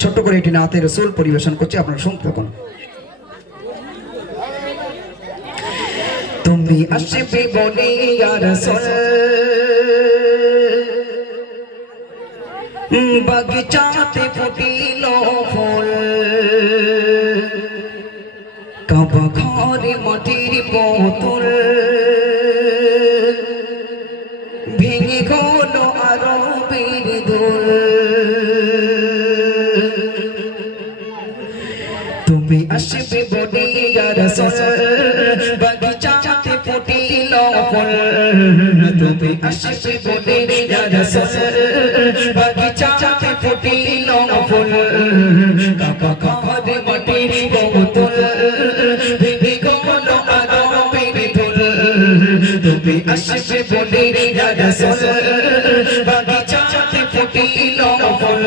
ছোট্ট করে একটি নাতে রসুল পরিবেশন করছি, আপনারা শুনতে থাকুন। তুমি আসবে বলে ইয়া রাসূল বাগিচাতে ফুটিল ফুল, কাবা ঘরে মাটির বোতল ভেঙে গেল আরবের দোল। তুমি আসবে বলে ইয়া রাসূল বাগিচাতে ফুটিল ফুল, তুমি আসবে বলে ইয়া রাসূল বাগিচাতে ফুটিল ফুল, কাবা ঘরে মাটির বোতল ভেঙে গেল আরবের দোল। তুমি আসবে বলে ইয়া রাসূল বাগিচাতে ফুটিল ফুল,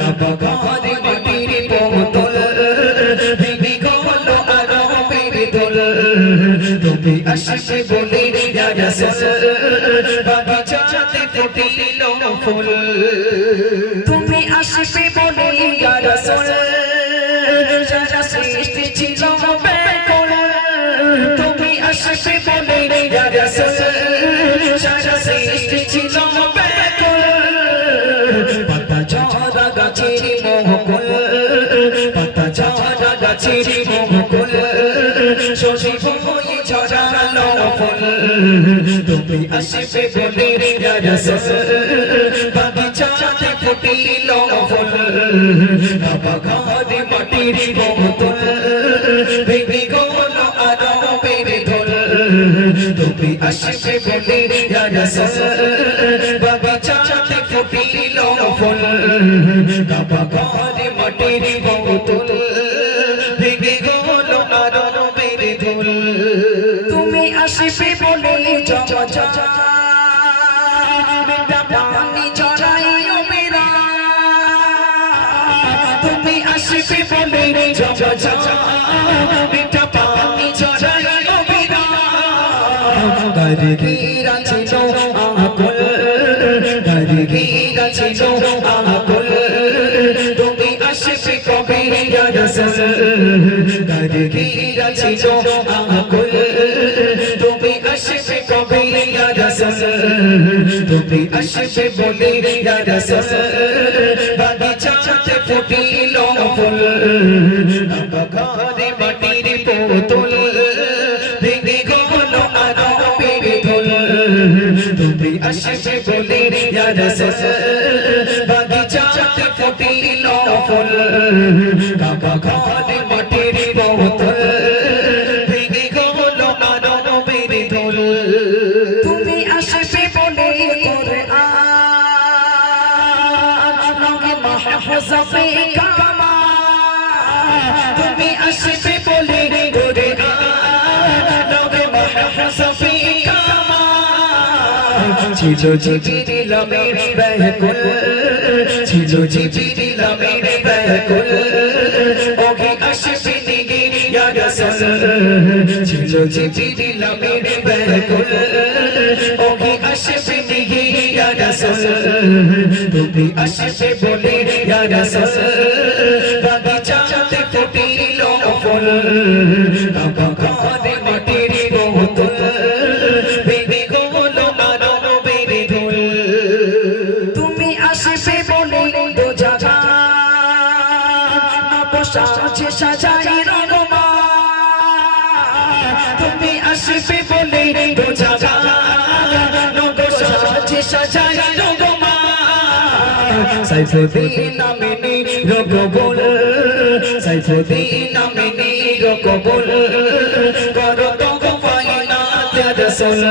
কাবা ঘরে মাটির বোতল ভেঙে গেল আরবের দোল। তুমি আসবে বলে ইয়া রাসূল বাগিচাতে ফুটিল ফুল, তুমি আসবে বলে ইয়া রাসূল সারা সৃষ্টি ছিল ব্যাকুল। তুমি আসবে বলে ইয়া রাসূল সারা সৃষ্টি ছিল ব্যাকুল, পাতা ঝরা গাছের মহকুল, পাতা ঝরা গাছের মহকুল সজীব হয়ে ঝরালো ফুল। তুমি আসবে বলে ইয়া রাসূল বাগিচাতে ফুটিল ফুল, কাবা ঘরে মাটির বোতল ভেঙে গেল আরবের দোল। তুমি আসবে বলে ইয়া রাসূল বাগিচাতে ফুটিল ফুল, কাবা ঘরে মাটির বোতল ভেঙে গেল আরবের দোল। তুমি আসবে বলে জমজম পানি ঝরাইও মেরা, তুমি আসবে বলে জমজম পানি ঝরাইও মেরা। গরগিরা ছিল আকুল, গরগিরা ছিল আকুল, তুমি আসবে কবে ইয়া রাসূল। গরগিরা ছিল আকুল, তুমি আসবে কবে ইয়া রাসূল। তুমি আসবে বলে ইয়া রাসূল বাগিচাতে ফুটিল ফুল, কাবা ঘরে মাটির বোতল ভেঙে গেল আরবের দোল। তুমি আসবে বলে ইয়া রাসূল বাগিচাতে ফুটিল ফুল, কাবা ঘরে মাটির বোতল ভেঙে গেল আরবের দোল। তুমি আসবে বলে কোরআন নগে মাহফুজে কামা, তুমি আসবে বলে কোরআন নগে মাহফুজে কামা। ছিল জিবরিল আমির ব্যাকুল, ছিল জিবরিল আমির ব্যাকুল, ওকে আসবে নিগে ইয়া রাসূল। ছিল জিবরিল আমির ব্যাকুল, ওকে আসবে নিগে ইয়া রাসূল। তুমি আসবে বলে ইয়া রাসূল বাগিচাতে ফুটিল ফুল, কাবা ঘরে মাটির বোতল ভেঙে গেল আরবের দোল। তুমি আসবে বলে দো জাগা বসাছে সাজাই রঙমা, তুমি আসবে বলে দো জাগা বসাছে সাজাই রঙমা। সাইফুদ্দিন আমিনী রকবুল, সাইফুদ্দিন আমিনী রকবুল করো তওফাইনা ইয়া রাসূল।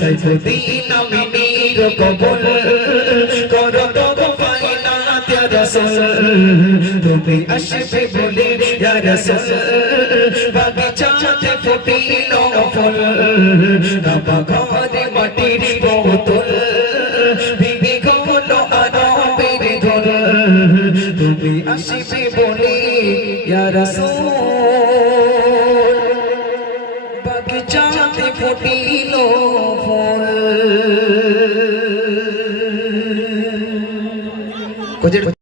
সাইফুদ্দিন আমিনী রকবুল করো তওফাইনা ইয়া রাসূল। তুমি আসবে বলে ইয়া রাসূল বাগিচাতে ফুটিল ফুল, কাবা ঘরে মাটির বোতল ভেঙে গেল আরবের দোল। তুমি আসবে বলে ইয়া রাসূল